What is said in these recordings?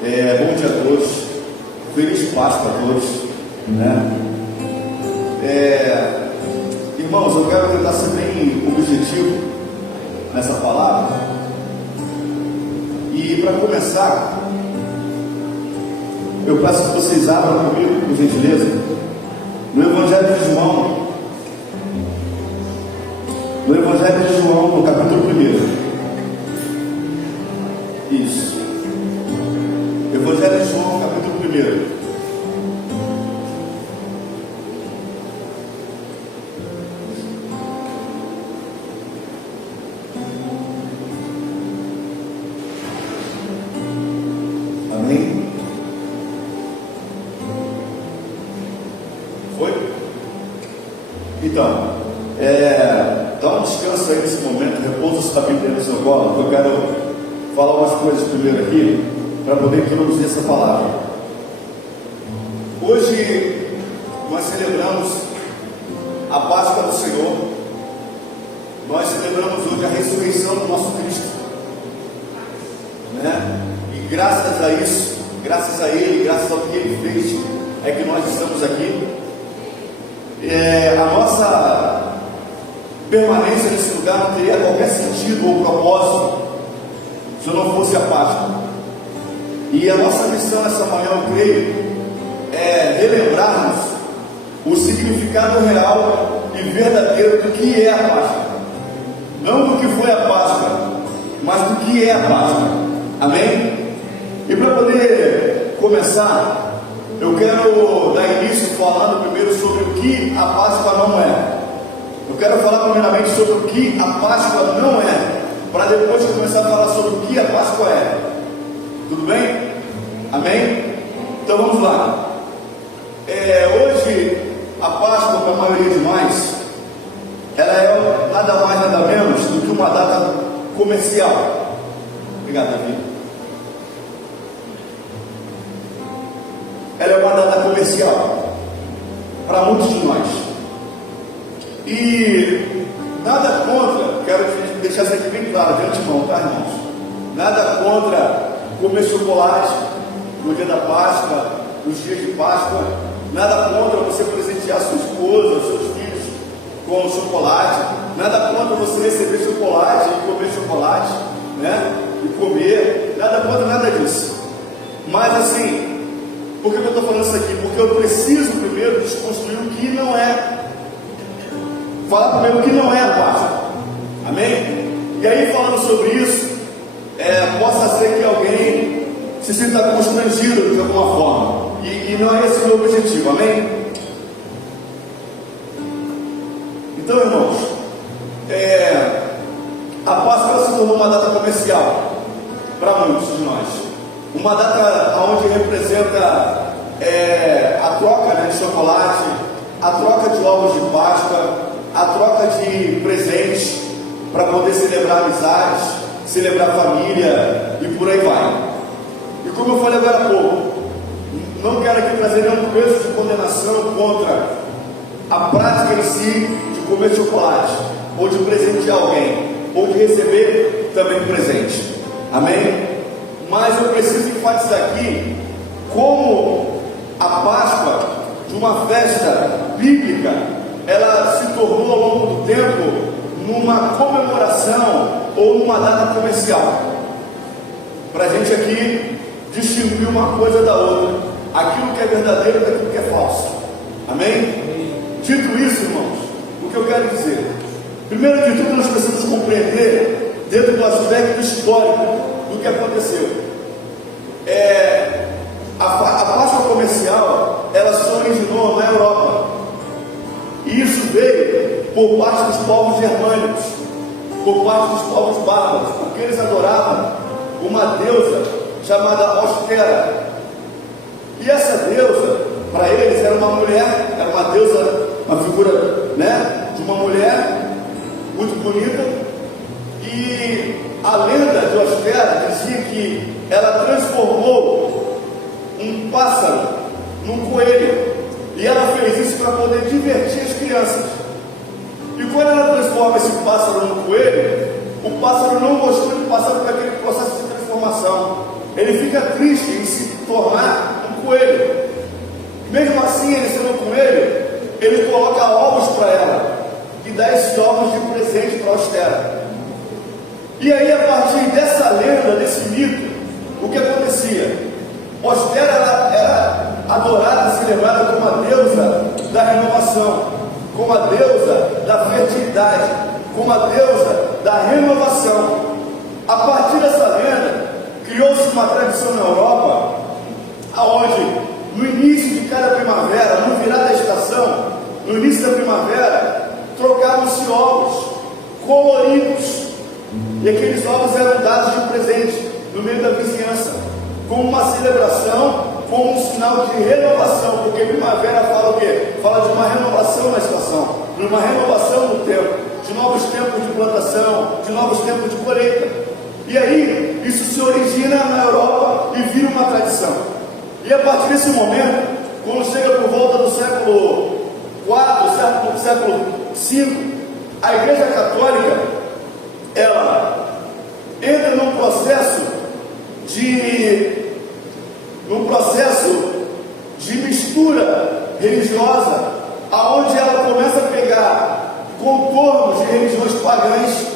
Bom dia a todos, feliz Páscoa a todos, né? Irmãos, eu quero tentar ser bem objetivo nessa palavra. E para começar, eu peço que vocês abram comigo, por gentileza, no Evangelho de João. No Evangelho de João, no capítulo 1. Isso. Evangelho de João, capítulo 1. Amém? Foi? Então, dá um descanso aí nesse momento, repousa sua Bíblia no seu colo, que eu quero falar umas coisas primeiro aqui, para poder introduzir essa palavra. Hoje nós celebramos a Páscoa do Senhor. Nós celebramos hoje a ressurreição do nosso Cristo, né? E graças a isso, graças a Ele, graças ao que Ele fez, é que nós estamos aqui. A nossa permanência nesse lugar não teria qualquer sentido ou propósito se não fosse a Páscoa. E a nossa missão nessa manhã, eu creio, é relembrarmos o significado real e verdadeiro do que é a Páscoa. Não do que foi a Páscoa, mas do que é a Páscoa. Amém? E para poder começar, eu quero dar início falando primeiro sobre o que a Páscoa não é. Eu quero falar primeiramente sobre o que a Páscoa não é, para depois começar a falar sobre o que a Páscoa é. Tudo bem? Amém? Então vamos lá. Hoje a Páscoa, para a maioria de nós, ela é nada mais nada menos do que uma data comercial. Obrigado, Davi. Ela é uma data comercial para muitos de nós. E nada contra, quero deixar isso aqui bem claro de antemão, tá, irmãos? Nada contra comer chocolate no dia da Páscoa, nos dias de Páscoa. Nada contra você presentear sua esposa, seus filhos com chocolate. Nada contra você receber chocolate e comer chocolate, né? E comer. Nada contra nada disso. Mas assim, por que eu estou falando isso aqui? Porque eu preciso primeiro desconstruir o que não é. Falar primeiro o que não é a Páscoa. Amém? E aí, falando sobre isso, possa ser que alguém se sinta constrangido de alguma forma. E não é esse o meu objetivo. Amém? Então, irmãos, a Páscoa se tornou uma data comercial para muitos de nós. Uma data onde representa a troca, né, de chocolate, a troca de ovos de Páscoa, a troca de presentes para poder celebrar amizades, celebrar família e por aí vai. E como eu falei agora há pouco, não quero aqui trazer nenhum peso de condenação contra a prática em si de comer chocolate, ou de presentear alguém, ou de receber também presente. Amém? Mas eu preciso enfatizar aqui como a Páscoa, de uma festa bíblica, ela se tornou ao longo do tempo numa comemoração ou numa data comercial. Para a gente aqui distinguir uma coisa da outra, aquilo que é verdadeiro daquilo que é falso. Amém? Dito isso, irmãos, o que eu quero dizer? Primeiro de tudo, nós precisamos compreender, dentro do aspecto histórico, do que aconteceu. A Páscoa comercial, ela se originou na Europa. E isso veio por parte dos povos germânicos, por parte dos povos bárbaros, porque eles adoravam uma deusa chamada Ostera. E essa deusa, para eles, era uma mulher, era uma deusa, uma figura, né, de uma mulher muito bonita. E a lenda de Ostera dizia que ela transformou um pássaro num coelho. E ela fez isso para poder divertir as crianças. E quando ela transforma esse pássaro no coelho, o pássaro não gostou de passar por aquele processo de transformação. ele fica triste em se tornar um coelho. Mesmo assim, ele sendo um coelho, ele coloca ovos para ela e dá esses ovos de presente para Ostera. E aí, a partir dessa lenda, desse mito, o que acontecia? Ostera era adorada e celebrada como a deusa da renovação, como a deusa da fertilidade, como a deusa da renovação. A partir dessa lenda, criou-se uma tradição na Europa, aonde no início de cada primavera, no virar da estação, no início da primavera, trocavam-se ovos coloridos, e aqueles ovos eram dados de presente no meio da vizinhança, como uma celebração, como um sinal de renovação, porque primavera fala o quê? Fala de uma renovação na estação, de uma renovação no tempo, de novos tempos de plantação, de novos tempos de colheita. E aí, isso se origina na Europa e vira uma tradição. E a partir desse momento, quando chega por volta do século IV, século V, a Igreja Católica, ela entra num processo de mistura religiosa, aonde ela começa a pegar contornos de religiões pagãs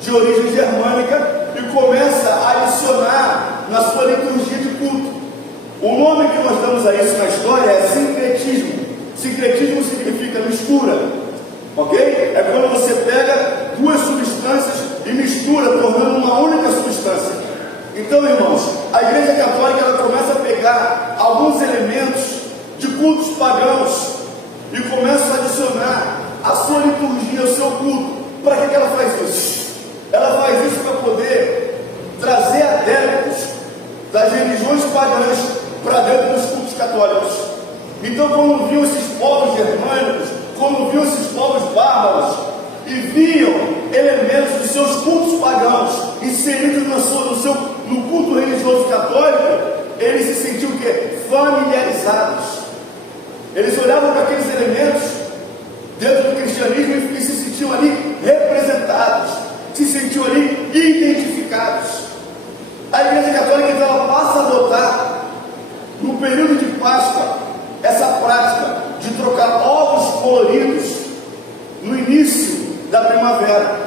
de origem germânica e começa a adicionar na sua liturgia de culto. O nome que nós damos a isso na história é sincretismo. Sincretismo significa mistura, ok? É quando você pega duas substâncias e mistura, tornando uma única substância. Então, irmãos, a Igreja Católica ela começa a pegar alguns elementos de cultos pagãos e começa a adicionar a sua liturgia, o seu culto. Para que ela faz isso? Ela faz isso para poder trazer adeptos das religiões pagãs para dentro dos cultos católicos. Então, quando viam esses povos germânicos, quando viam esses povos bárbaros e viam elementos de seus cultos pagãos inseridos no culto religioso católico, eles se sentiam o quê? Familiarizados. Eles olhavam para aqueles elementos dentro do cristianismo e se sentiam ali representados, se sentiam ali identificados. A Igreja Católica então ela passa a adotar, no período de Páscoa, essa prática de trocar ovos coloridos no início da primavera.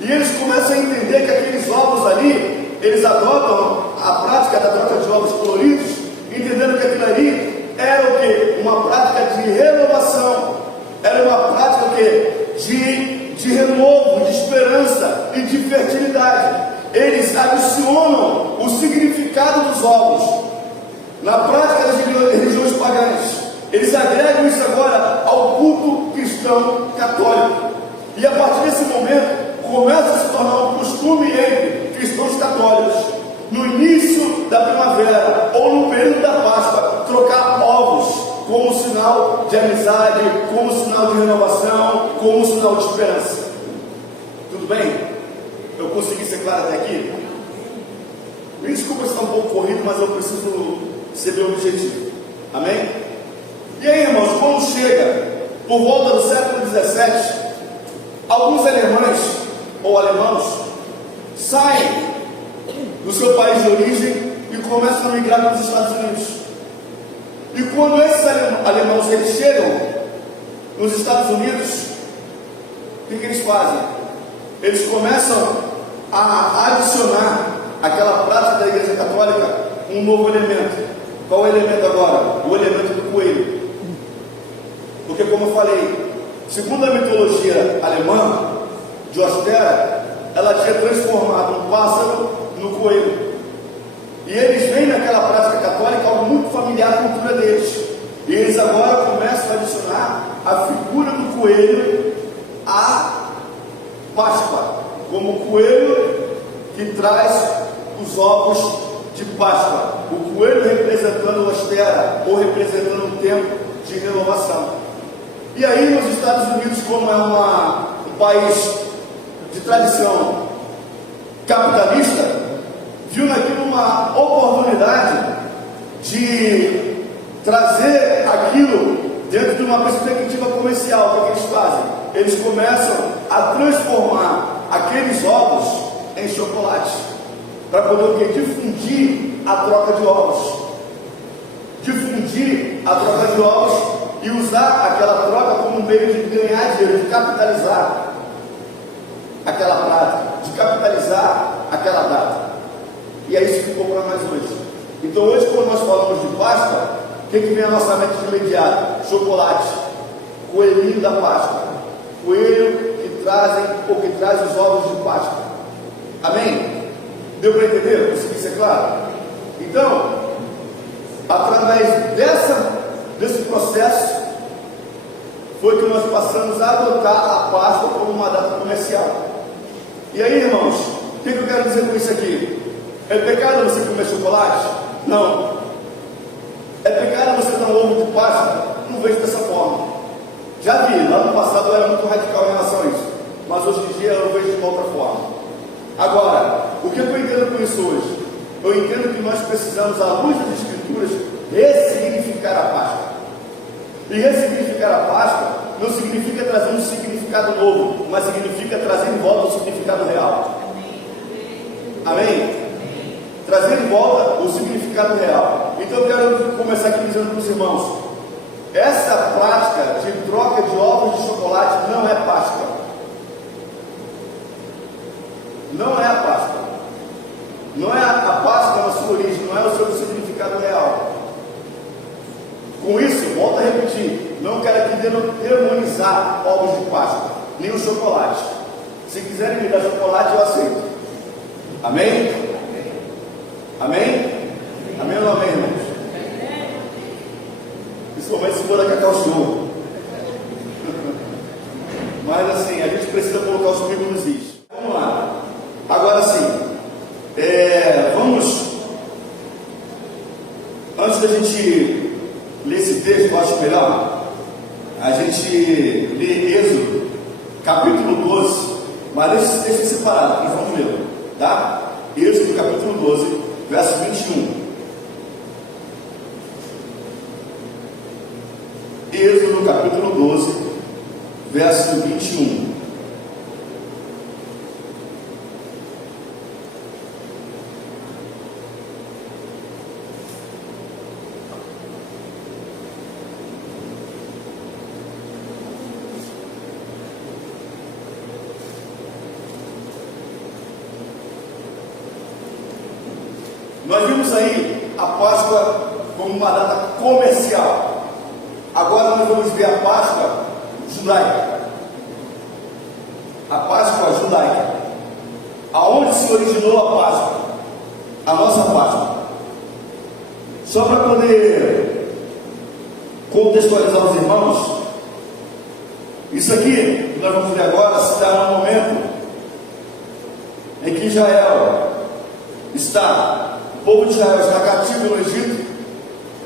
E eles começam a entender que aqueles ovos ali, eles adotam a prática da troca de ovos coloridos, entendendo que aquilo ali era o quê? Uma prática de renovação, era uma prática o quê? De renovo, de esperança e de fertilidade. Eles adicionam o significado dos ovos na prática das religiões pagãs. Eles agregam isso agora ao culto cristão católico. E a partir desse momento, começa a se tornar um costume entre cristãos católicos, no início da primavera ou no período da Páscoa, trocar ovos como sinal de amizade, como sinal de renovação, como sinal de esperança. Tudo bem? Eu consegui ser claro até aqui? Me desculpa se está um pouco corrido, mas eu preciso ser bem objetivo. Amém? E aí, irmãos, quando chega por volta do século XVII, alguns alemães ou alemãos saem do seu país de origem e começam a migrar para os Estados Unidos. E quando esses alemãos eles chegam nos Estados Unidos, o que eles fazem? Eles começam a adicionar àquela prática da Igreja Católica um novo elemento. Qual é o elemento agora? O elemento do coelho. Porque, como eu falei, segundo a mitologia alemã de Ostera, ela tinha transformado um pássaro no coelho. E eles veem naquela prática católica algo muito familiar à cultura deles. E eles agora começam a adicionar a figura do coelho à Páscoa, como o coelho que traz os ovos de Páscoa. O coelho representando Ostera, ou representando um tempo de renovação. E aí nos Estados Unidos, como é um país de tradição capitalista, viu naquilo uma oportunidade de trazer aquilo dentro de uma perspectiva comercial. O que eles fazem? Eles começam a transformar aqueles ovos em chocolate. para poder o quê? Difundir a troca de ovos. Difundir a troca de ovos e usar aquela troca como um meio de ganhar dinheiro, de capitalizar aquela prática, de capitalizar aquela data. E é isso que ficou para nós hoje. Então hoje, quando nós falamos de Páscoa, o que vem à nossa mente de imediato? Chocolate, coelhinho da Páscoa, coelho que traz os ovos de Páscoa. Amém? Deu para entender? Consegui ser claro? Então, através desse processo, foi que nós passamos a adotar a Páscoa como uma data comercial. E aí, irmãos, o que eu quero dizer com isso aqui? É pecado você comer chocolate? Não. É pecado você dar um ovo de Páscoa? Não vejo dessa forma. Já vi, lá no passado eu era muito radical em relação a isso, mas hoje em dia eu vejo de uma outra forma. Agora, o que eu entendo com isso hoje? Eu entendo que nós precisamos, à luz das Escrituras, ressignificar a Páscoa. E ressignificar a Páscoa não significa trazer um significado novo, mas significa trazer em volta o significado real. Amém? Trazer em volta o significado real. Então eu quero começar aqui dizendo para os irmãos: essa prática de troca de ovos de chocolate não é Páscoa. Não é a Páscoa. Não é a Páscoa na sua origem, não é o seu significado real. Com isso, volto a repetir, não quero aqui demonizar ovos de Páscoa, nem o chocolate. Se quiserem me dar chocolate, eu aceito. Amém? Amém? Amém ou não amém, irmãos? Principalmente se for da Cacau Show. Mas assim, a gente precisa colocar os pingos nos is. Vamos lá. Agora sim, vamos, antes da gente ler esse texto, eu acho melhor a gente ler Êxodo, capítulo 12, mas deixa separado, nós vamos ler, tá? Êxodo, capítulo 12, verso 21. Êxodo, capítulo 12, verso 21. Nós vimos aí a Páscoa como uma data comercial. Agora nós vamos ver a Páscoa judaica. A Páscoa judaica. Aonde se originou a Páscoa? A nossa Páscoa. Só para poder contextualizar os irmãos, isso aqui que nós vamos ver agora se dá no momento em que o povo de Israel está cativo no Egito,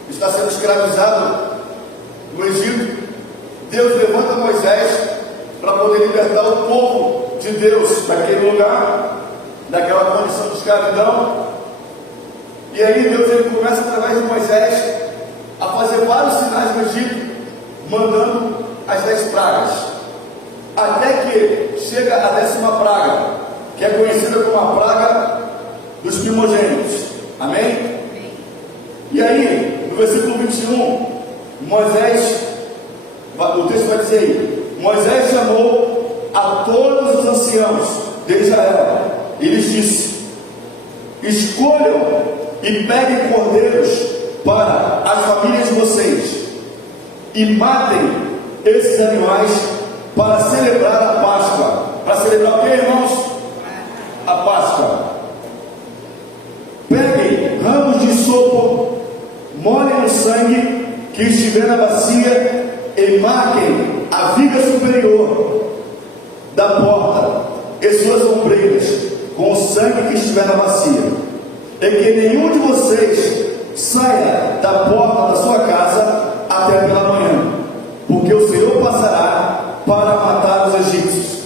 está sendo escravizado no Egito. Deus levanta Moisés para poder libertar o povo de Deus daquele lugar, daquela condição de escravidão. E aí Deus começa através de Moisés a fazer vários sinais no Egito, mandando as 10 pragas, até que chega a 10ª praga, que é conhecida como a praga dos primogênitos. Amém? E aí, no versículo 21, Moisés, o texto vai dizer aí: Moisés chamou a todos os anciãos de Israel e lhes disse: escolham e peguem cordeiros para as famílias de vocês e matem esses animais para celebrar a Páscoa. Para celebrar o que, irmãos? A Páscoa. Peguem ramos de sopo, molhem o sangue que estiver na bacia e marquem a viga superior da porta e suas ombreiras com o sangue que estiver na bacia, e que nenhum de vocês saia da porta da sua casa até pela manhã, porque o Senhor passará para matar os egípcios.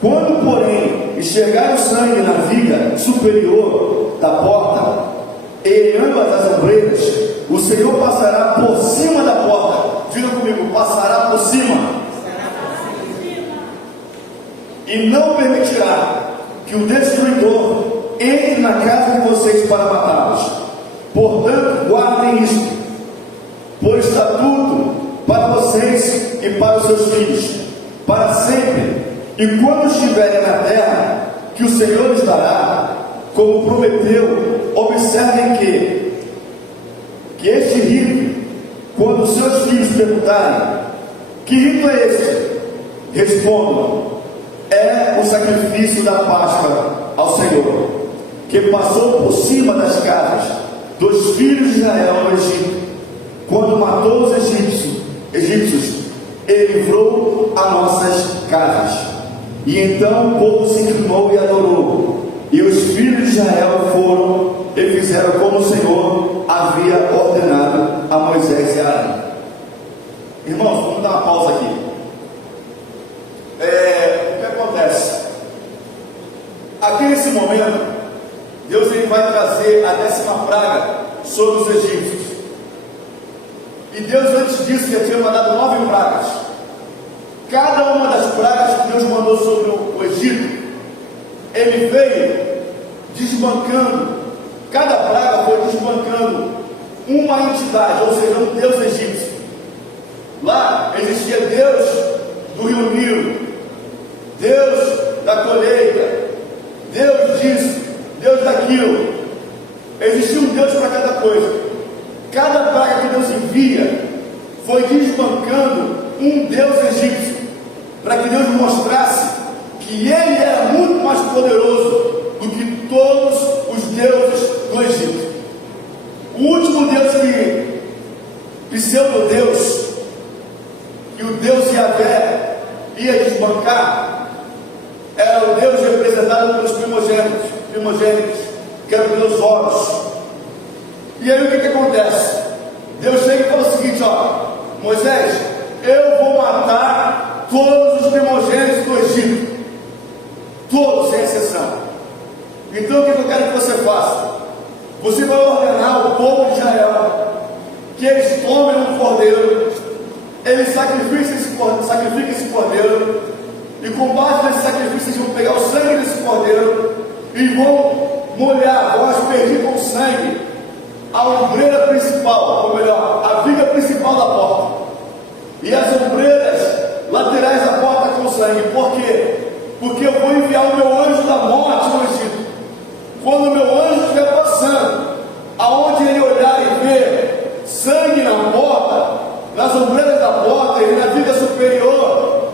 Quando, porém, enxergar o sangue na viga superior da porta e em ambas as ombreiras, o Senhor passará por cima da porta. Diga comigo: passará por cima. E não permitirá que o destruidor entre na casa de vocês para matá-los. Portanto, guardem isto, por estatuto para vocês e para os seus filhos, para sempre. E quando estiverem na terra que o Senhor lhes dará, como prometeu, observem que este rito, quando os seus filhos perguntarem: que rito é este? Respondam: é o sacrifício da Páscoa ao Senhor, que passou por cima das casas dos filhos de Israel no Egito, quando matou os egípcios e livrou as nossas casas. E então o povo se inclinou e adorou, e os filhos de Israel foram e fizeram como o Senhor havia ordenado a Moisés e a Arão. Irmãos, vamos dar uma pausa aqui. O que acontece? Aqui nesse momento, Deus ele vai trazer a 10ª praga sobre os egípcios. E Deus antes disso já tinha mandado 9 pragas. Cada uma das pragas que Deus mandou sobre o Egito, ele veio desbancando. Cada praga foi desbancando uma entidade, ou seja, um deus egípcio. Lá existia Deus do rio Nilo, Deus da colheita, Deus disso, Deus daquilo. Existia um Deus para cada coisa. Cada praga que Deus envia foi desbancando um Deus egípcio, para que Deus mostrasse que Ele era muito mais poderoso do que todos os deuses do Egito. O último Deus pseudo-Deus, que o Deus Yahvé ia desbancar, era o Deus representado pelos primogênitos, que eram pelos olhos. E aí o que acontece? Deus chega e fala o seguinte: Moisés, eu vou matar todos os primogênitos do Egito, todos sem exceção. Então o que eu quero que você faça? Você vai ordenar ao povo de Israel que eles tomem um cordeiro, eles sacrifiquem esse cordeiro, e com base nesse sacrifício eles vão pegar o sangue desse cordeiro e vão molhar, vão aspergir com sangue a ombreira principal, ou melhor, a viga principal da porta, e as ombreiras laterais da porta com sangue. Por quê? Porque eu vou enviar o meu anjo da morte no Egito. Quando o meu anjo estiver passando, aonde ele olhar e ver sangue na porta, nas ombreiras da porta e na viga superior,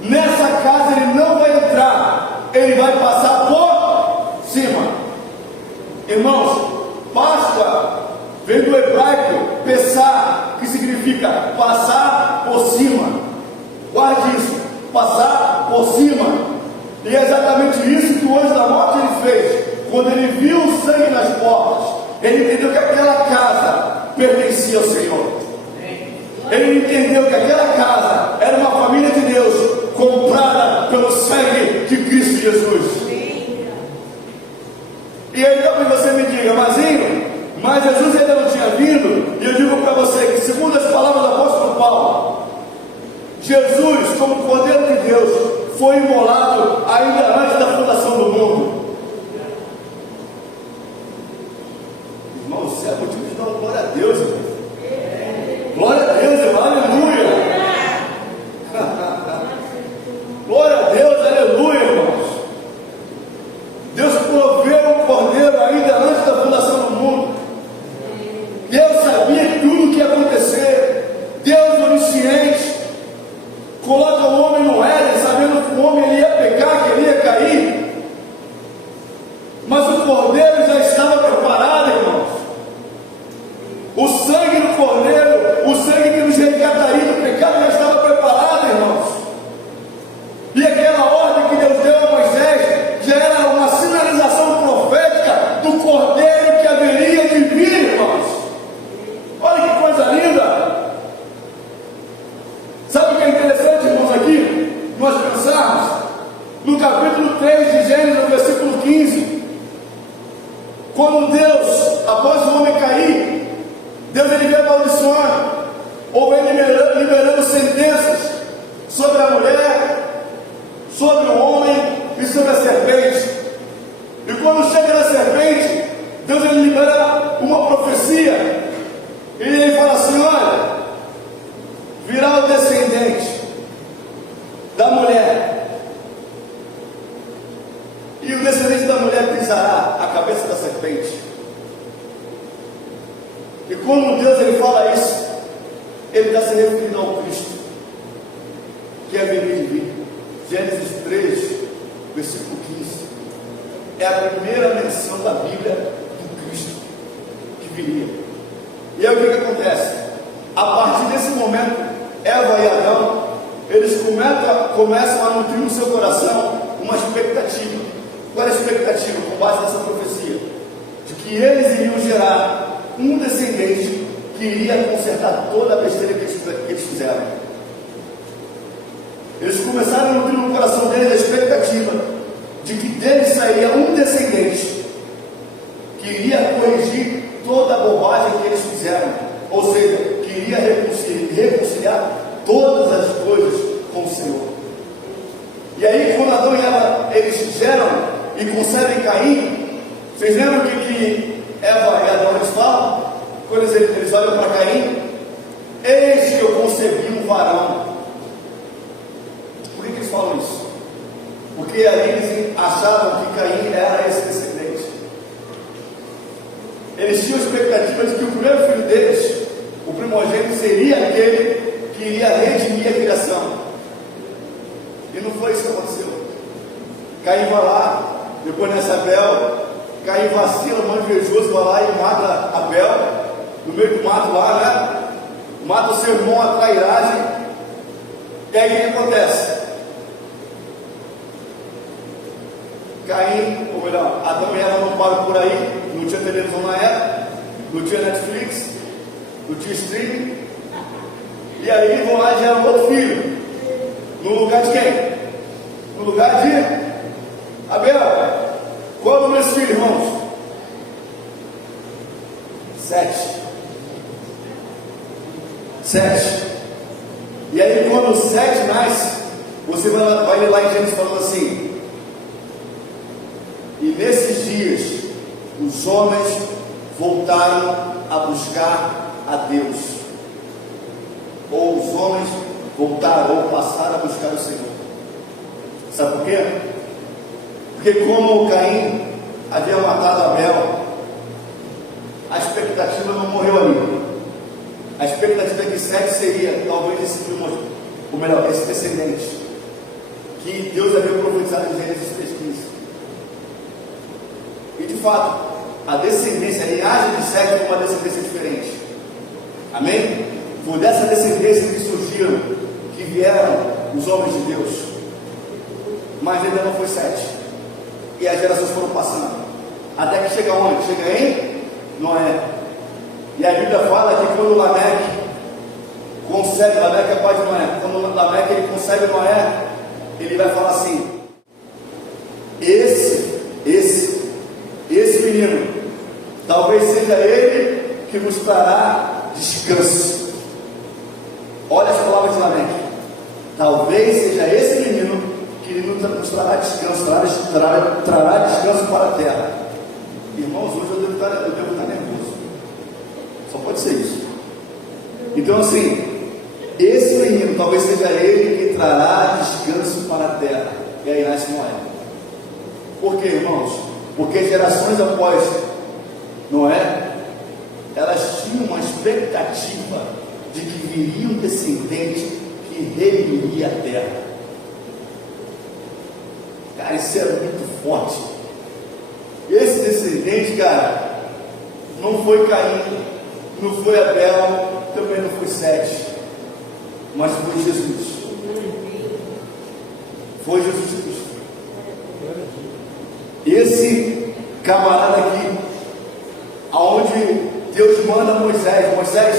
nessa casa ele não vai entrar, ele vai passar por cima. Irmãos, Páscoa vem do hebraico Pessah, que significa passar por cima. Guarde isso, passar por cima. E é exatamente isso que o anjo da morte ele fez. Quando ele viu o sangue nas portas, ele entendeu que aquela casa pertencia ao Senhor. Ele entendeu que aquela casa era uma família de Deus, comprada pelo sangue de Cristo Jesus. E aí talvez você me diga: mas Jesus ainda não tinha vindo. E eu digo para você que, segundo as palavras do apóstolo Paulo, Jesus, como Cordeiro de Deus, foi imolado ainda antes da fundação do mundo. Irmão, isso é motivo de dar glória a Deus, irmão. Glória a Deus, irmão, aleluia. Glória a Deus, aleluia, irmãos. Deus proveu o Cordeiro ainda antes da fundação do mundo. Deus sabia tudo o que ia acontecer. Deus onisciente coloca o homem no Éden, sabendo que o homem ele ia pecar, que ele ia cair. Mas o Cordeiro já estava preparado, irmãos. O sangue do Cordeiro, o sangue que nos resgataria do pecado, já estava preparado, irmãos. E aquela ordem que Deus deu a Moisés já era uma sinalização profética do Cordeiro que haveria de vir, irmãos. Olha que coisa linda. Sabe o que é interessante, irmãos, aqui? Nós pensarmos no capítulo 3 de Gênesis, no versículo 15. Quando Deus, após o homem cair, Deus ele vem amaldiçoando, ou vem liberando sentenças sobre a mulher, sobre o homem e sobre a serpente. E quando chega na profecia, e ele fala assim: olha, virá o descendente da mulher, e o descendente da mulher pisará a cabeça da serpente. E quando Deus ele fala isso, ele está se referindo ao Cristo, que é venir de vir. Gênesis 3, versículo 15. É a primeira menção da Bíblia do Cristo que viria. E aí o que acontece? A partir desse momento, Eva e Adão, eles começam a nutrir no seu coração uma expectativa. Qual era a expectativa? Com base nessa profecia, de que eles iriam gerar um descendente que iria consertar toda a besteira que eles fizeram. Eles começaram a nutrir no coração deles a expectativa de que deles sairia um descendente que iria corrigir toda a bobagem que eles fizeram, ou seja, que iria reconciliar todas as coisas com o Senhor. E aí, quando Adão e Eva eles geram e concebem Caim, vocês lembram o que Eva e Adão eles falam? Quando eles olham para Caim: eis que eu concebi um varão. Por que eles falam isso? Porque ali eles achavam que Caim era esse descendente. Eles tinham a expectativa de que o primeiro filho deles, o primogênito, seria aquele que iria redimir a criação. E não foi isso que aconteceu. Caim vai lá, depois nasce Abel. Caim vacila, mão invejoso, vai lá e mata Abel, no meio do mato lá, né? Mata o seu irmão, a trairagem. E aí o que acontece? Caim, ou melhor, Adão e Eva não param por aí, não tinha televisão na época, não tinha Netflix, não tinha streaming, e aí vão lá e geram outro filho, no lugar de quem? No lugar de Abel. Qual é o nome desse filho, irmãos? 7. E aí quando o 7 nasce, você vai ler lá em Gênesis falando assim: e nesses dias os homens voltaram a buscar a Deus, ou os homens voltaram ou passaram a buscar o Senhor. Sabe por quê? Porque como Caim havia matado Abel, a expectativa não morreu ali. A expectativa é que Sete seria talvez esse primo, ou melhor, esse descendente que Deus havia profetizado em Gênesis 3,15. E de fato, a descendência, a linhagem de Sete foi uma descendência diferente. Amém? Foi dessa descendência que surgiram, que vieram os homens de Deus. Mas ainda não foi Sete. E as gerações foram passando. Até que chega onde? Chega em Noé. E a Bíblia fala que quando Lameque concebe, Lameque é pai de Noé, quando Lameque ele concebe Noé, ele vai falar assim: esse menino, talvez seja ele que nos trará descanso. Olha as palavras de Lameque: talvez seja esse menino que nos trará descanso, trará descanso para a terra. Irmãos, hoje eu devo estar nervoso. Só pode ser isso. Então assim, esse menino talvez seja ele que trará descanso para a terra. E aí nasce Noé. Por quê, irmãos? Porque gerações após Noé, elas tinham uma expectativa de que viria um descendente que redimiria a terra. Cara, isso era muito forte. Esse descendente, cara, não foi Caim, não foi Abel, também não foi Sete, mas foi Jesus. Foi Jesus Cristo. Esse camarada aqui, aonde Deus manda Moisés,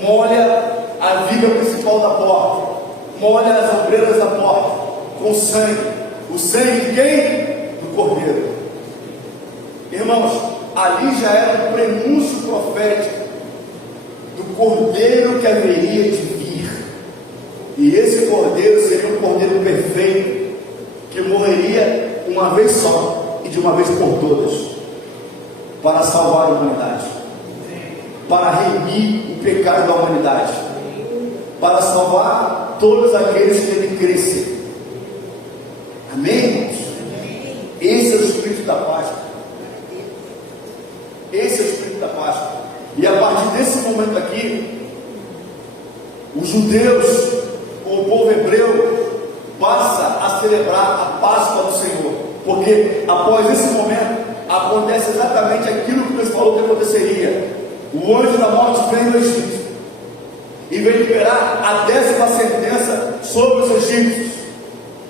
molha a viga principal da porta, molha as ombreiras da porta com sangue. O sangue de quem? Do Cordeiro. Irmãos, ali já era um prenúncio profético do Cordeiro que haveria de vir. E esse Cordeiro seria um Cordeiro perfeito, que morreria uma vez só e de uma vez por todas, para salvar a humanidade. para remir o pecado da humanidade, para salvar todos aqueles que nele crescem. Amém? Esse é o Espírito da Páscoa. Esse é o Espírito da Páscoa. E a partir desse momento aqui, os judeus, o povo hebreu, passa a celebrar a Páscoa do Senhor, porque após esse momento acontece exatamente aquilo que Deus falou que aconteceria. O anjo da morte vem no Egito e vem liberar a 10ª sentença sobre os egípcios.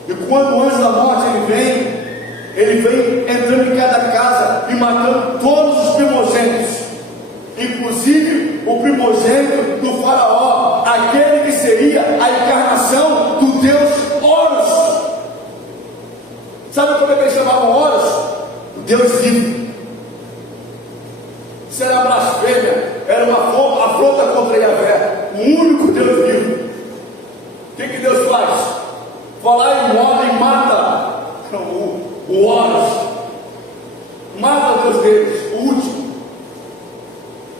E quando o anjo da morte ele vem entrando em cada casa e matando todos os primogênitos, inclusive o primogênito do faraó, aquele que seria a encarnação do Deus Horus. Sabe como é que eles chamavam Horus? Deus vivo. Isso era blasfêmia, era uma afronta contra Yahvé, o único Deus vivo. O que Deus faz? Vai lá e mata o Horus, mata o Deus deles, o último.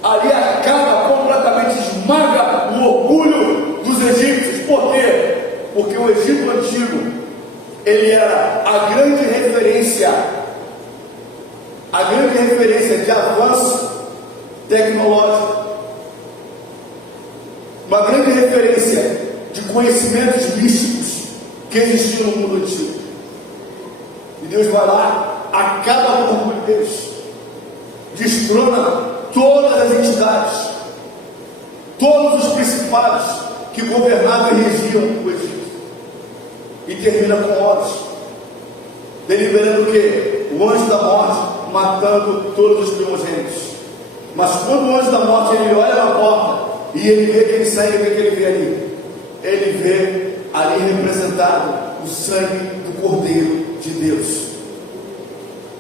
Ali acaba completamente, esmaga o orgulho dos egípcios. Por quê? Porque o Egito antigo, ele era a grande referência de avanço tecnológico, uma grande referência de conhecimentos místicos que existiam no mundo antigo. E Deus vai lá, acaba com o orgulho deles, destrona todas as entidades, todos os principados que governavam e regiam o Egito, e termina com Horus, deliberando o quê? O anjo da morte matando todos os primogênitos. Mas quando o anjo da morte ele olha na porta e ele vê aquele sangue, o que ele vê ali? Ele vê ali representado o sangue do Cordeiro de Deus,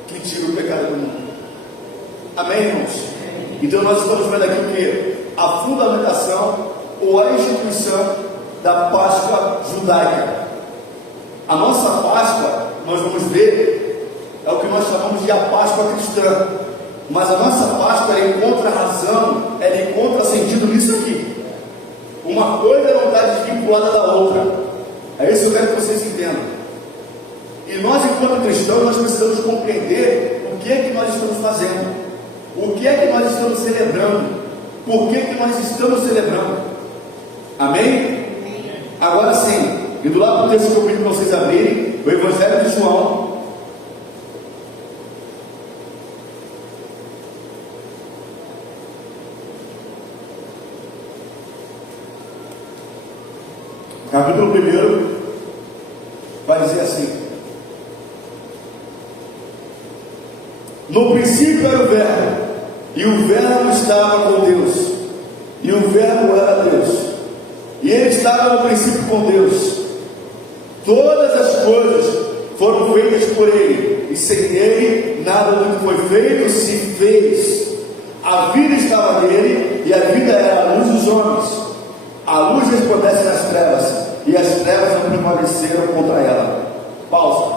que tira o pecado do mundo. Amém, irmãos? Então nós estamos vendo aqui o que? A fundamentação ou a instituição da Páscoa judaica. A nossa Páscoa, nós vamos ver, é o que nós chamamos de a Páscoa cristã. Mas a nossa Páscoa, ela encontra razão, ela encontra sentido nisso aqui. Uma coisa não está desvinculada da outra. É isso que eu quero que vocês entendam. E nós, enquanto cristãos, nós precisamos compreender o que é que nós estamos fazendo, o que é que nós estamos celebrando, por que que nós estamos celebrando. Amém? Agora sim, indo lá para o texto que eu pedi para vocês abrirem, o Evangelho de João, capítulo 1, vai dizer assim: no princípio era o Verbo, e o Verbo estava com Deus, e o Verbo era Deus, e ele estava no princípio com Deus. Todas as coisas foram feitas por ele, e sem ele nada do que foi feito se fez. A vida estava nele, e a vida era a luz dos homens. A luz resplandece nas trevas, e as trevas não prevaleceram contra ela. Pausa.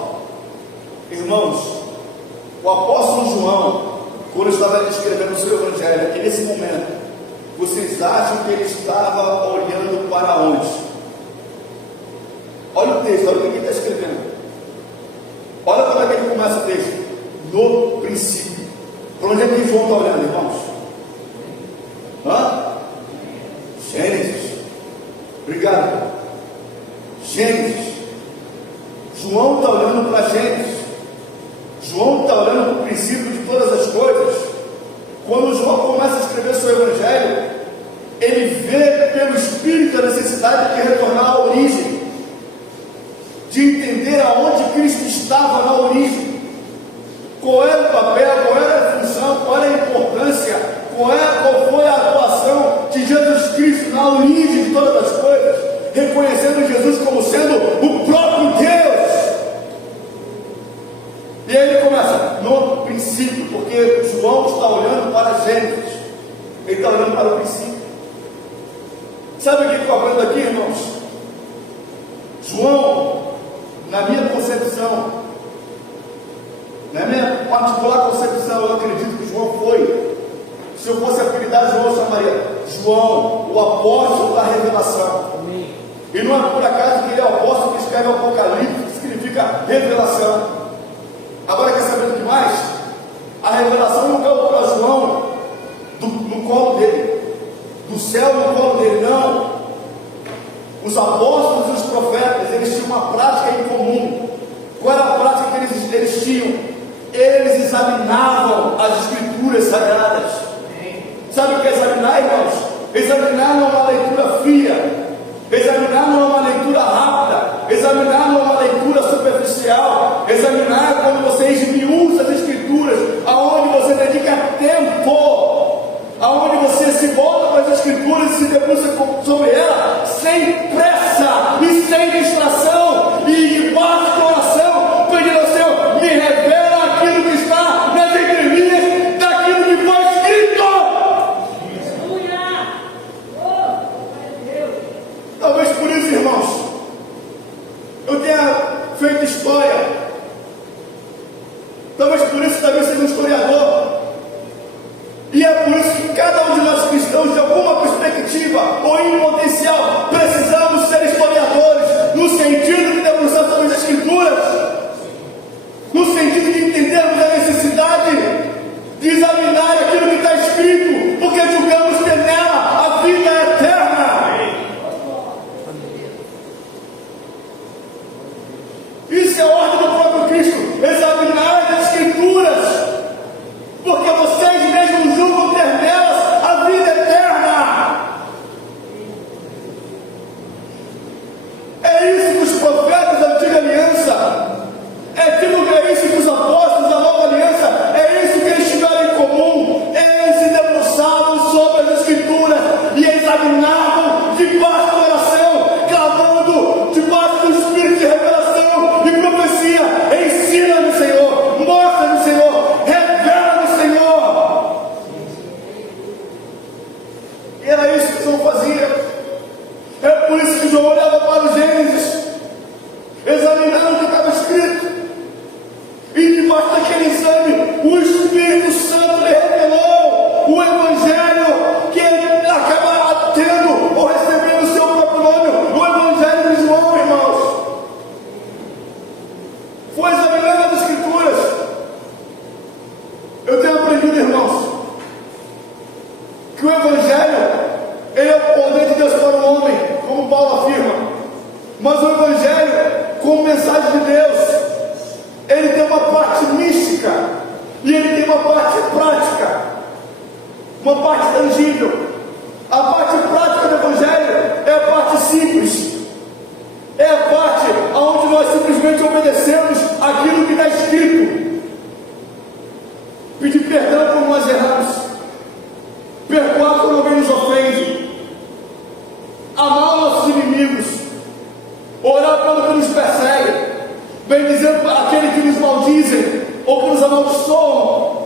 Irmãos, o apóstolo João, quando estava escrevendo o seu evangelho, aqui nesse momento, vocês acham que ele estava olhando para onde? Olha o texto, olha o que ele está escrevendo. Olha como é que ele começa o texto. No princípio. Para onde é que João está olhando, irmãos? Gênesis. Obrigado. Gênesis. João está olhando para Gênesis. João está olhando para o princípio de todas as coisas. Quando João começa a escrever seu evangelho, ele vê pelo Espírito a necessidade de retornar à origem, de entender aonde Cristo estava na origem, qual era o papel, qual era a função, qual era a importância, qual foi a atuação de Jesus Cristo na origem de todas as coisas, reconhecendo Jesus como sendo o próprio Deus. E aí ele começa, no princípio, porque João está olhando para Gênesis, ele está olhando para o princípio. Sabe o que eu aprendo aqui, irmãos? João, na minha concepção, na minha particular concepção, eu acredito que João foi, se eu fosse apelidar João, eu chamaria história, João, o apóstolo da revelação. Amém. E não é por acaso que ele é o apóstolo que escreve o Apocalipse, que significa revelação. Agora quer saber do que mais? A revelação não caiu para João no colo dele, do céu no colo dele, não. Os apóstolos e os profetas, eles tinham uma prática em comum. Qual era a prática que eles tinham? Eles examinavam as escrituras sagradas. Sabe o que é examinar, irmãos? Examinar não é uma leitura fria. Examinar não é uma leitura rápida. Examinar não é uma leitura superficial. Examinar é quando você esmiuça as escrituras, aonde você dedica tempo, aonde você se volta para as escrituras e se debruça sobre ela sem pressa e sem distração, e de paz de coração, pedindo ao Senhor, me revela aquilo que está nas entrelinhas daquilo que foi escrito. Talvez por isso, irmãos, eu tenha feito história. Talvez por isso também seja um historiador. E é por isso que cada um de nós cristãos, de alguma perspectiva ou em potencial, precisamos ser historiadores, no sentido de debruçar sobre as escrituras, no sentido de entendermos a necessidade de examinar aquilo que está escrito, porque julgamos que nela a vida é eterna. Isso é a ordem do próprio Cristo, examinar as escrituras, porque vocês mesmos julgam ter nelas a vida eterna. É isso que os profetas da antiga aliança, é isso que os apóstolos da nova aliança, é isso que eles tiveram em comum. Eles se debruçavam sobre as escrituras e examinavam debaixo do coração, clamando debaixo do Espírito de revelação e profecia. Ensina-me, Senhor, mostra-me, Senhor, revela-me, Senhor. E era isso que João fazia. É por isso que João olhava para o Gênesis, examinando o que estava escrito, e debaixo daquele exame, o Espírito Santo lhe revelou o Evangelho que ele acaba tendo ou recebendo o seu próprio nome, o Evangelho de João, irmãos. Foi examinando as Escrituras. Eu tenho aprendido, irmãos, que o Evangelho, ele é o poder de Deus para o homem, como Paulo afirma. Mas o Evangelho, como mensagem de Deus, ele tem uma parte mística e ele tem uma parte prática, uma parte tangível. A parte prática do Evangelho é a parte simples, é a parte onde nós simplesmente obedecemos aquilo que está escrito, pedir perdão quando nós erramos, perdoar quando alguém nos ofende, amar nossos inimigos, orar pelo que nos persegue, bendizer aquele que nos maldizem ou que nos amaldiçoam.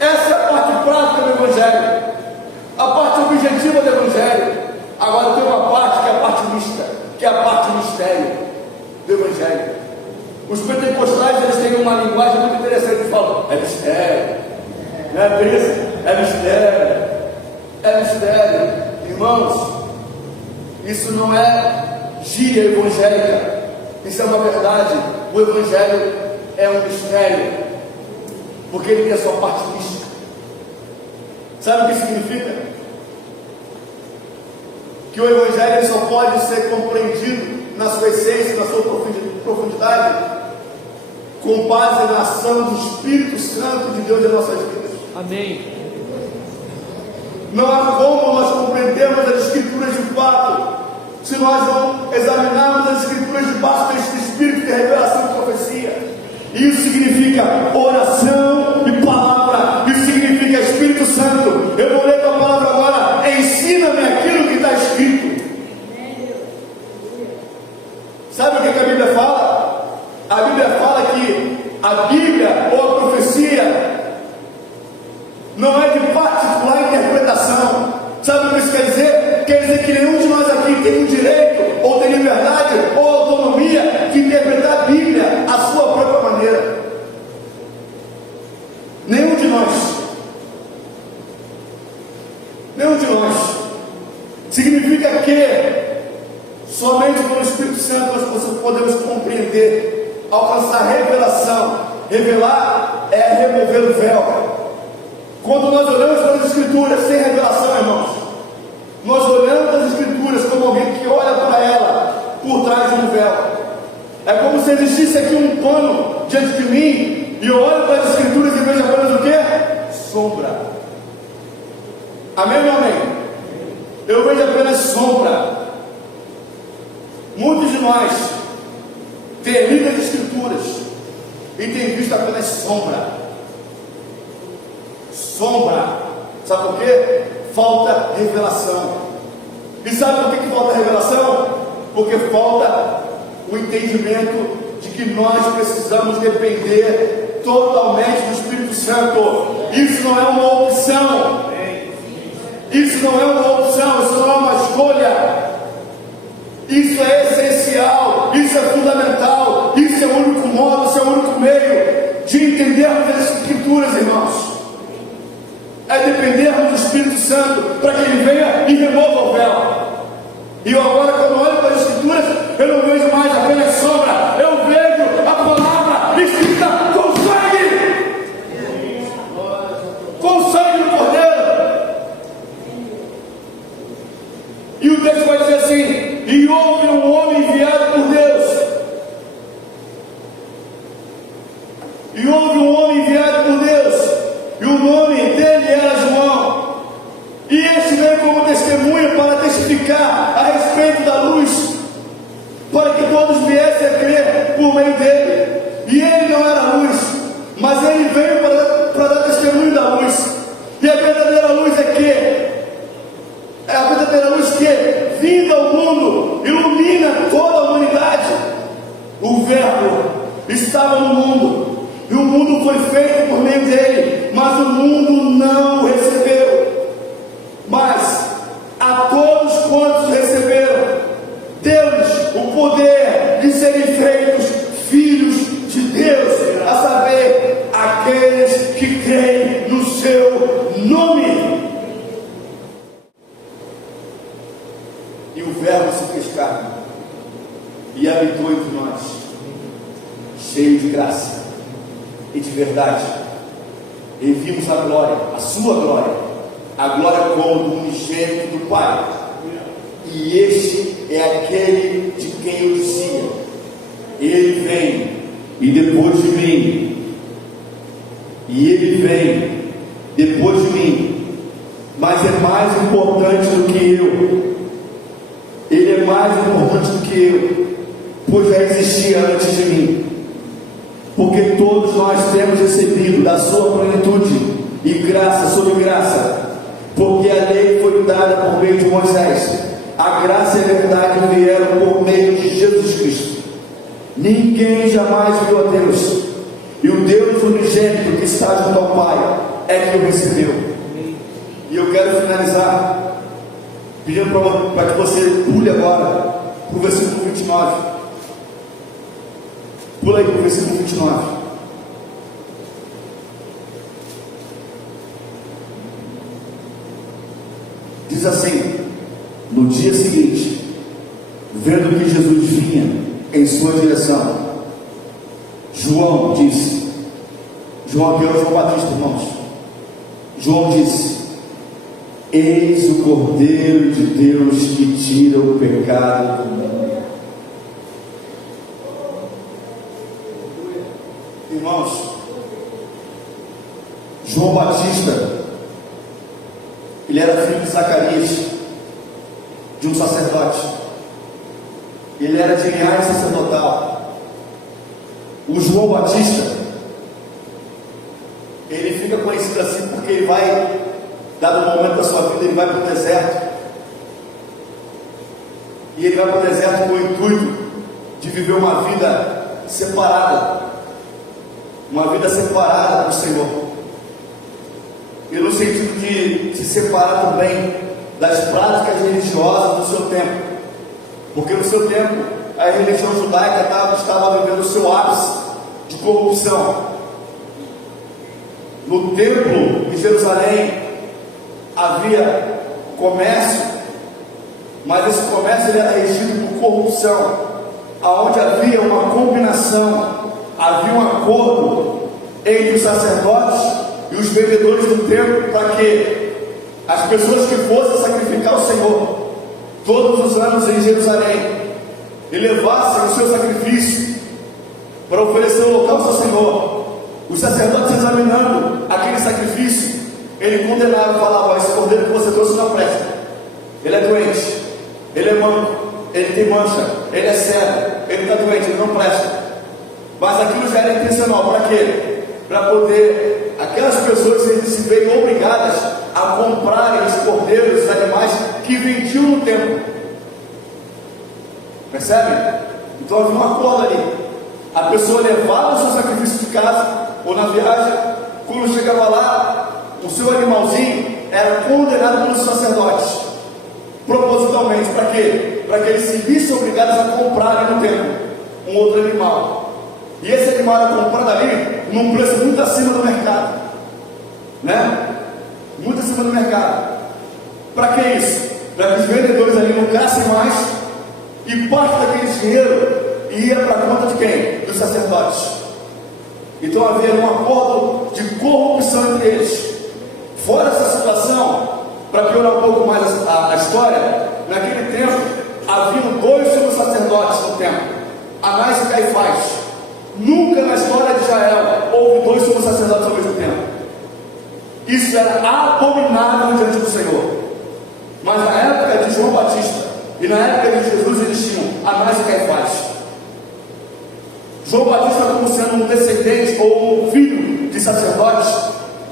Essa é a parte prática do Evangelho, a parte objetiva do Evangelho. Agora tem uma parte que é a parte mista, que é a parte mistério do Evangelho. Os pentecostais, eles têm uma linguagem muito interessante, eles falam, é mistério, não é por isso? É mistério, é mistério. Irmãos, isso não é gíria evangélica, isso é uma verdade. O Evangelho é um mistério, porque ele tem a sua parte mística. Sabe o que significa? Que o Evangelho só pode ser compreendido na sua essência, na sua profundidade, com base na ação do Espírito Santo de Deus em nossas vidas. Amém. Não há como nós compreendermos as Escrituras de fato se nós não examinarmos as Escrituras debaixo deste Espírito de revelação e profecia. Isso significa oração e palavra. Isso significa Espírito Santo. Eu vou ler a palavra agora. Ensina-me aquilo que está escrito. Sabe o que a Bíblia fala? A Bíblia fala que a Bíblia ou a profecia não é de particular interpretação. Sabe o que isso quer dizer? Quer dizer que nenhum de nós aqui tem o direito, ou tem liberdade, ou autonomia de interpretar a Bíblia à sua própria maneira. Nenhum de nós. nenhum de nós. Significa que somente com o Espírito Santo nós podemos compreender, alcançar revelação. Revelar é remover o véu. Quando nós olhamos para as Escrituras sem revelação, irmãos, nós olhamos para as Escrituras como alguém que olha para ela por trás de um véu. É como se existisse aqui um pano diante de mim e eu olho para as Escrituras e vejo apenas o quê? Sombra. Amém ou não amém? Eu vejo apenas sombra. Muitos de nós têm lido as Escrituras e têm visto apenas sombra. Sombra. Sabe por quê? Falta revelação. E sabe por que falta revelação? Porque falta o entendimento de que nós precisamos depender totalmente do Espírito Santo. Isso não é uma opção. Isso não é uma opção, isso não é uma escolha. Isso é essencial, isso é fundamental, isso é o único modo, isso é o único meio de entendermos as Escrituras, irmãos. É dependermos do Espírito Santo para que Ele venha e remova o véu. E eu agora, quando olho para as Escrituras, eu não vejo mais apenas sombra, eu vejo a palavra escrita com sangue do Cordeiro. E o texto vai dizer assim: e houve um homem enviado por Deus. E houve um homem enviado por Deus, e o nome dele era João. E este veio como testemunha para testificar a respeito da luz, para que todos viessem a crer por meio dele. E ele não era luz, mas ele veio para dar testemunho da luz. E a verdadeira luz é que? É a verdadeira luz que, vinda ao mundo, ilumina toda a humanidade. O Verbo estava no mundo, e o mundo foi feito por meio dele, mas o mundo não o recebeu. Mas a todos quantos receberam, deu-lhes o poder de serem feitos filhos de Deus, a saber, aqueles que creem no seu nome. E o Verbo se fez carne e habitou entre nós, cheio de graça e de verdade. E vimos a glória, a sua glória, a glória como do unigênito do Pai. E este é aquele de quem eu dizia: ele vem e depois de mim, e ele vem depois de mim, mas é mais importante do que eu. Ele é mais importante do que eu, pois já existia antes de mim. Porque todos nós temos recebido da sua plenitude e graça sobre graça, porque a lei foi dada por meio de Moisés, a graça e a verdade vieram por meio de Jesus Cristo. Ninguém jamais viu a Deus, e o Deus unigênito que está junto ao Pai é que o recebeu. E eu quero finalizar pedindo para que você pule agora para o versículo 29. Pula aí para o versículo 29. Diz assim: no dia seguinte, vendo que Jesus vinha em sua direção, João disse, João aqui é o João Batista, irmãos. João disse: eis o Cordeiro de Deus que tira o pecado do mundo. Irmãos, João Batista, ele era filho de Zacarias, de um sacerdote. Ele era de linhagem sacerdotal. O João Batista, ele fica conhecido assim porque ele vai, dado o momento da sua vida, ele vai para o deserto. E ele vai para o deserto com o intuito de viver uma vida separada. Uma vida separada do Senhor. E no sentido de se separar também das práticas religiosas do seu tempo. Porque no seu tempo, a religião judaica estava vivendo o seu ápice de corrupção. No templo de Jerusalém, havia comércio, mas esse comércio ele era regido por corrupção, aonde havia uma combinação, havia um acordo entre os sacerdotes e os vendedores do templo, para que as pessoas que fossem sacrificar o Senhor todos os anos em Jerusalém e levassem o seu sacrifício para oferecer o local ao seu Senhor, os sacerdotes, examinando aquele sacrifício, ele condenava e falava: esse cordeiro que você trouxe não presta, ele é doente, ele é manco, ele tem mancha, ele é cego, ele está doente, ele não presta. Mas aquilo já era intencional. Para quê? Para poder aquelas pessoas se verem obrigadas a comprarem os cordeiros, os animais que vendiam no templo. Percebe? Então havia um acordo ali. A pessoa levava o seu sacrifício de casa ou na viagem. Quando chegava lá, o seu animalzinho era condenado pelos sacerdotes, propositalmente. Para quê? Para que eles se vissem obrigados a comprarem no templo um outro animal. E esse animal era comprado ali num preço muito acima do mercado, né? Muito acima do mercado. Para que isso? Para que os vendedores ali lucrassem mais, e parte daquele dinheiro ia para a conta de quem? Dos sacerdotes. Então havia um acordo de corrupção entre eles. Fora essa situação, para piorar um pouco mais a história, naquele tempo haviam 2 sumos sacerdotes no templo, Anás e Caifás. Nunca na história de Israel houve 2 sumos sacerdotes ao mesmo tempo. Isso era abominável diante do Senhor. Mas na época de João Batista e na época de Jesus, eles tinham Anás e Caifás. João Batista, como sendo um descendente ou um filho de sacerdotes,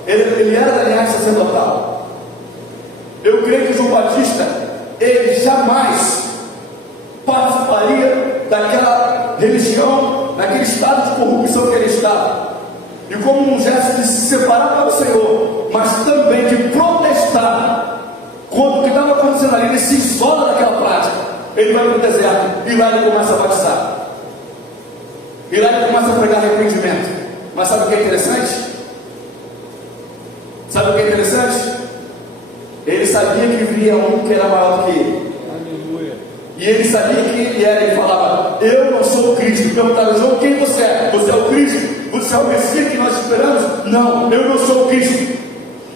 ele era da linhagem sacerdotal. Eu creio que João Batista, ele jamais participaria daquela religião, daquele estado de corrupção que ele estava. E como um gesto de se separar para o Senhor, mas também de protestar contra o que estava acontecendo ali, ele se isola daquela prática. Ele vai para o deserto e lá ele começa a batizar. E lá ele começa a pregar arrependimento. Mas sabe o que é interessante? Sabe o que é interessante? Ele sabia que via um que era maior do que ele. Aleluia. E ele sabia quem ele era. Ele falava: eu não sou o Cristo. Perguntaram: João, quem você é? Você é o Cristo? Você é o Messias que nós esperamos? Não, eu não sou o Cristo.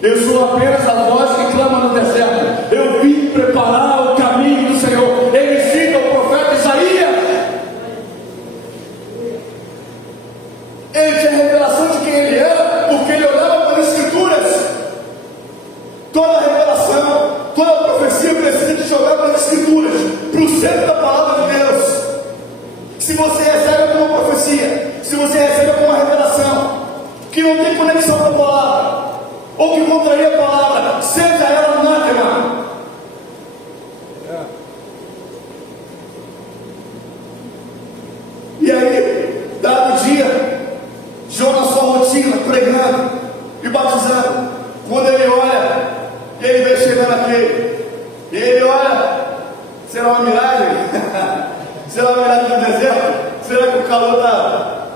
Eu sou apenas a voz que clama no deserto. Eu vim preparar o caminho do Senhor. Ele cita o profeta Isaías. Ele tinha revelação de quem ele era, porque ele olhava para as Escrituras. Toda a revelação, toda a profecia precisa de jogar para as Escrituras, para o centro da palavra de Deus. Se você recebe alguma profecia, se você recebe alguma revelação que não tem conexão com a palavra, ou que contraria a palavra, seja ela anátema. E aí, dado dia, João na sua rotina, pregando e batizando, quando ele olha, e ele vem chegando aqui, e ele olha: será uma miragem? Será uma miragem do deserto? Será que o calor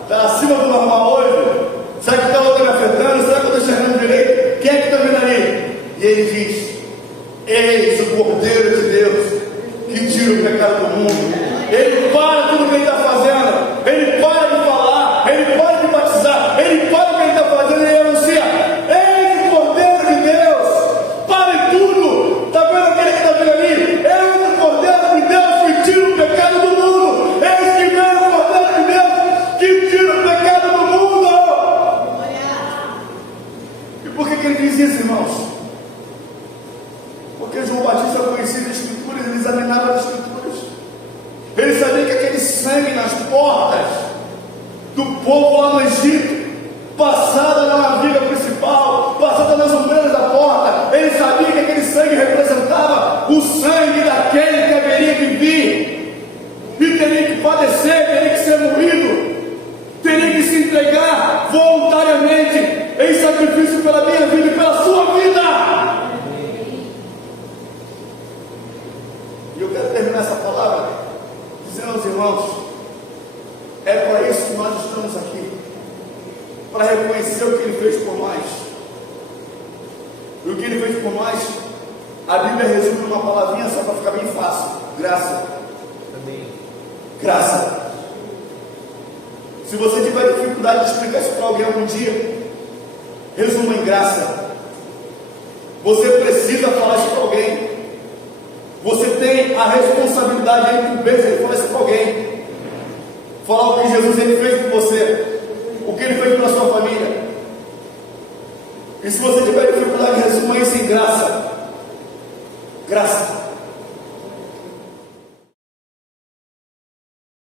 está acima do normal hoje? Será que o calor está me afetando? Será que eu estou enxergando direito? Quem é que está vendo ali? E ele diz: eis o Cordeiro de Deus que tira o pecado do mundo. Ele para tudo que ele está fazendo, ele para de falar, ele para de batizar, ele para o que ele está fazendo e ele anuncia: eis o Cordeiro de Deus. Pare tudo. Está vendo aquele que está vendo ali? Eis o Cordeiro de Deus que tira o pecado do mundo. Eis que vem o Cordeiro de Deus que tira o pecado do mundo. E por que ele diz isso, irmãos? Porque João Batista conhecia as Escrituras, ele examinava as Escrituras. Ele sabia que aquele sangue nas portas do povo lá no Egito, passada na naviga principal, passada nas ombreiras da porta, ele sabia que aquele sangue representava o sangue daquele que haveria que vir, e teria que padecer, teria que ser moído, teria que se entregar voluntariamente em sacrifício pela minha vida e pela sua vida. E eu quero terminar essa palavra dizendo aos irmãos: é para isso que nós estamos aqui, para reconhecer o que Ele fez por nós. E o que Ele fez por nós A Bíblia resume uma palavrinha só para ficar bem fácil: graça. Amém. Graça. Se você tiver dificuldade de explicar isso para alguém algum dia, resuma em graça. Você precisa falar isso para alguém. Você tem a responsabilidade, a incumbência de falar isso para alguém. Falar o que Jesus ele fez por você, o que ele fez pela sua família. E se você tiver dificuldade, resuma isso em graça. Graça.